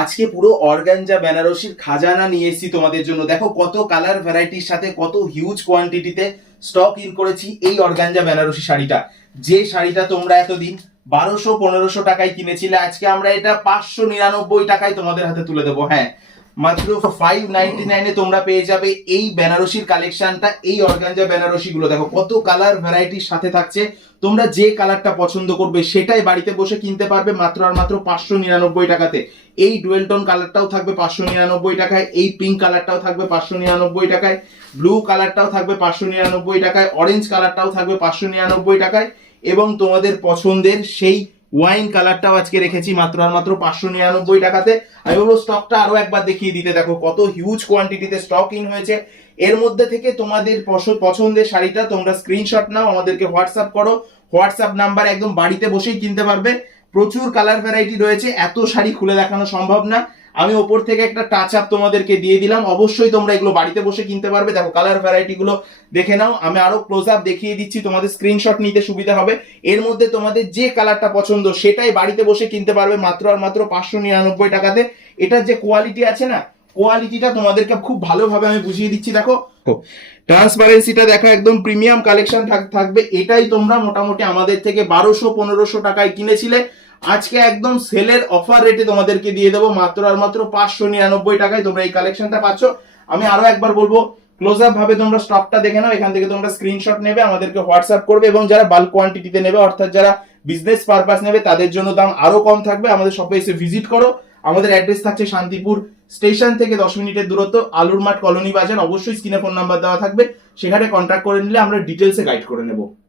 আজকে পুরো অর্গানজা বেনারসির খাজানা নিয়ে এসেছি তোমাদের জন্য। দেখো কত কালার ভ্যারাইটির সাথে কত হিউজ কোয়ান্টিটিতে স্টক ইন করেছি এই অর্গানজা বেনারসি শাড়িটা। যে শাড়িটা তোমরা এতদিন 1200-1500 টাকায় কিনেছিলে, আজকে আমরা এটা 599 টাকায় তোমাদের হাতে তুলে দেবো। হ্যাঁ, মাত্র 599 তোমরা পেয়ে যাবে এই বেনারসির কালেকশনটা। এই অর্গানজা বেনারসি গুলো দেখো কত কালার ভ্যারাইটির সাথে থাকছে। তোমরা যে কালারটা পছন্দ করবে সেটাই বাড়িতে বসে কিনতে পারবে মাত্র আর মাত্র 599 টাকাতে। এই ডুয়েল টোন কালারটাও থাকবে 599 টাকায়, এই পিঙ্ক কালারটাও থাকবে 599 টাকায়, ব্লু কালারটাও থাকবে 599 টাকায়, অরেঞ্জ কালারটাও থাকবে 599 টাকায়, এবং তোমাদের পছন্দের সেই ওয়াইন কালারটাও আজকে রেখেছি মাত্র আর মাত্র 599 টাকাতে। আমি বলবো স্টকটা আরো একবার দেখিয়ে দিতে। দেখো কত হিউজ কোয়ান্টিটিতে স্টক ইন হয়েছে। এর মধ্যে থেকে তোমাদের পছন্দের শাড়িটা তোমরা স্ক্রিনশট নাও, আমাদেরকে হোয়াটসঅ্যাপ করো। হোয়াটসঅ্যাপ নাম্বার, একদম বাড়িতে বসেই কিনতে পারবে। প্রচুর কালার ভ্যারাইটি রয়েছে, এত শাড়ি খুলে দেখানো সম্ভব না। আমি ওপর থেকে একটা টাচ আপ তোমাদেরকে দিয়ে দিলাম, অবশ্যই তোমরা এগুলো বাড়িতে বসে কিনতে পারবে। দেখো কালার ভ্যারাইটি গুলো দেখে নাও, আমি আরো ক্লোজ আপ দেখিয়ে দিচ্ছি, তোমাদের স্ক্রিনশট নিতে সুবিধা হবে। এর মধ্যে তোমাদের যে কালারটা পছন্দ সেটাই বাড়িতে বসে কিনতে পারবে মাত্র আর মাত্র 599 টাকাতে। এটার যে কোয়ালিটি আছে না, কোয়ালিটিটা তোমাদেরকে খুব ভালোভাবে আমি বুঝিয়ে দিচ্ছি। দেখো ট্রান্সপারেন্সিটা দেখো, একদম প্রিমিয়াম কালেকশন থাকবে। এটাই তোমরা মোটামুটি আমাদের থেকে 1200-1500 টাকায় কিনেছিলে, আজকে একদম সেলের অফার রেটে তোমাদেরকে দিয়ে দেবো মাত্র আর মাত্র 599 টাকায় তোমরা এই কালেকশনটা পাচ্ছ। আমি আরো একবার বলবো, ক্লোজ আপ ভাবে তোমরা স্টকটা দেখে নাও, এখান থেকে তোমরা স্ক্রিনশট নেবে, আমাদেরকে হোয়াটসঅ্যাপ করবে, এবং যারা বাল্ক কোয়ান্টিটিতে নেবে অর্থাৎ যারা বিজনেস পারপাস নেবে তাদের জন্য দাম আরো কম থাকবে। আমাদের শপে এসে ভিজিট করো। আমাদের অ্যাড্রেস থাকছে শান্তিপুর স্টেশন থেকে 10 মিনিটের দূরত্ব, আলুর মাঠ কলোনি বাজার। অবশ্যই স্ক্রিনে ফোন নাম্বার দেওয়া থাকবে, সেখানে কন্ট্যাক্ট করে নিলে আমরা ডিটেলসে গাইড করে নেবো।